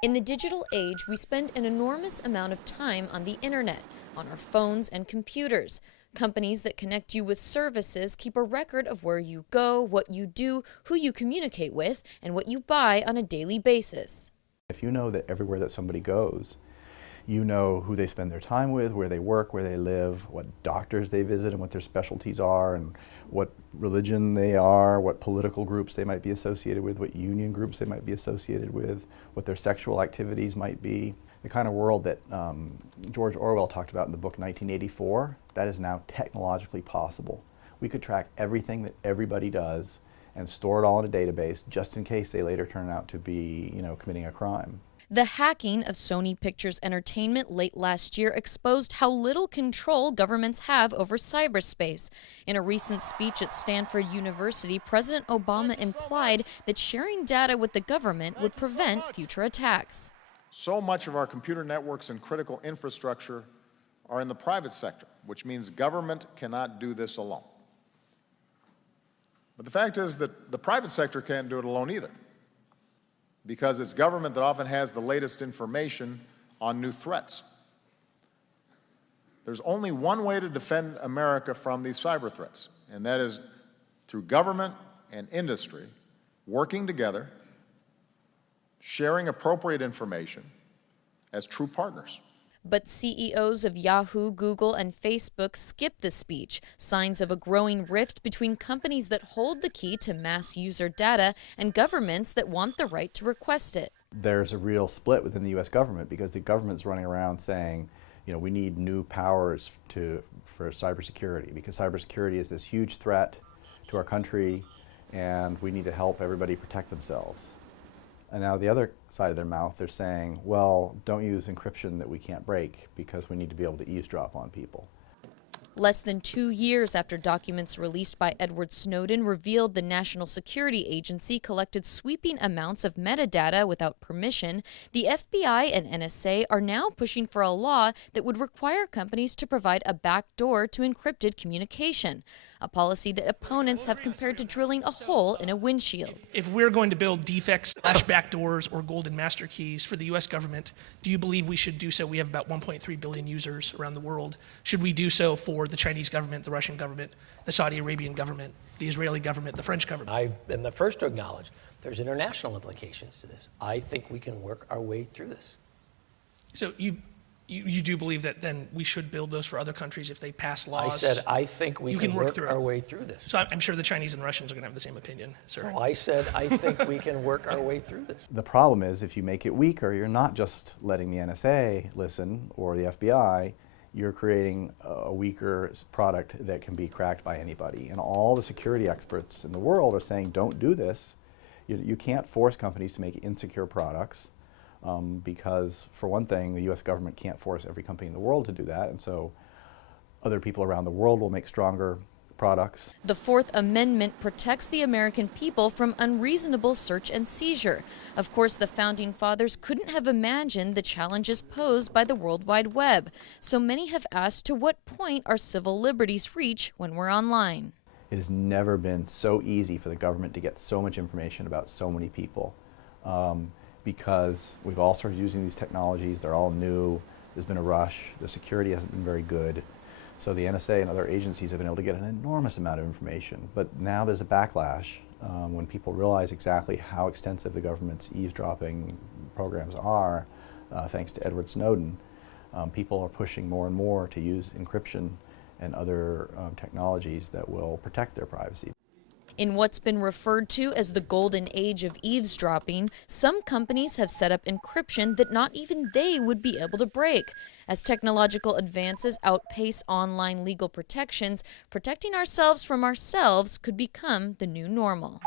In the digital age, we spend an enormous amount of time on the internet, on our phones and computers. Companies that connect you with services keep a record of where you go, what you do, who you communicate with, and what you buy on a daily basis. If you know that everywhere that somebody goes, you know who they spend their time with, where they work, where they live, what doctors they visit and what their specialties are, and what religion they are, what political groups they might be associated with, what union groups they might be associated with, what their sexual activities might be. The kind of world that George Orwell talked about in the book 1984, that is now technologically possible. We could track everything that everybody does and store it all in a database just in case they later turn out to be, committing a crime. The hacking of Sony Pictures Entertainment late last year exposed how little control governments have over cyberspace. In a recent speech at Stanford University, President Obama implied that sharing data with the government would prevent future attacks. So much of our computer networks and critical infrastructure are in the private sector, which means government cannot do this alone. But the fact is that the private sector can't do it alone either, because it's government that often has the latest information on new threats. There's only one way to defend America from these cyber threats, and that is through government and industry working together, sharing appropriate information as true partners. But CEOs of Yahoo, Google, and Facebook skipped the speech, signs of a growing rift between companies that hold the key to mass user data and governments that want the right to request it. There's a real split within the U.S. government because the government's running around saying, we need new powers for cybersecurity, because cybersecurity is this huge threat to our country and we need to help everybody protect themselves. And now the other side of their mouth, they're saying, well, don't use encryption that we can't break because we need to be able to eavesdrop on people. Less than 2 years after documents released by Edward Snowden revealed the National Security Agency collected sweeping amounts of metadata without permission, the FBI and NSA are now pushing for a law that would require companies to provide a backdoor to encrypted communication, a policy that opponents have compared to drilling a hole in a windshield. If we're going to build defects, backdoors, or golden master keys for the U.S. government, do you believe we should do so? We have about 1.3 billion users around the world. Should we do so for the Chinese government, the Russian government, the Saudi Arabian government, the Israeli government, the French government? I am the first to acknowledge there's international implications to this. I think we can work our way through this. So you do believe that then we should build those for other countries if they pass laws? I said I think we can work our way through this. So I'm sure the Chinese and Russians are going to have the same opinion, sir. So I said I think we can work our way through this. The problem is if you make it weaker, you're not just letting the NSA listen or the FBI, you're creating a weaker product that can be cracked by anybody. And all the security experts in the world are saying, don't do this. You can't force companies to make insecure products because, for one thing, the US government can't force every company in the world to do that. And so other people around the world will make stronger products. The Fourth Amendment protects the American people from unreasonable search and seizure. Of course, the Founding Fathers couldn't have imagined the challenges posed by the World Wide Web. So many have asked to what point our civil liberties reach when we're online. It has never been so easy for the government to get so much information about so many people because we've all started using these technologies. They're all new. There's been a rush. The security hasn't been very good. So the NSA and other agencies have been able to get an enormous amount of information. But now there's a backlash when people realize exactly how extensive the government's eavesdropping programs are, thanks to Edward Snowden. People are pushing more and more to use encryption and other technologies that will protect their privacy. In what's been referred to as the golden age of eavesdropping, some companies have set up encryption that not even they would be able to break. As technological advances outpace online legal protections, protecting ourselves from ourselves could become the new normal.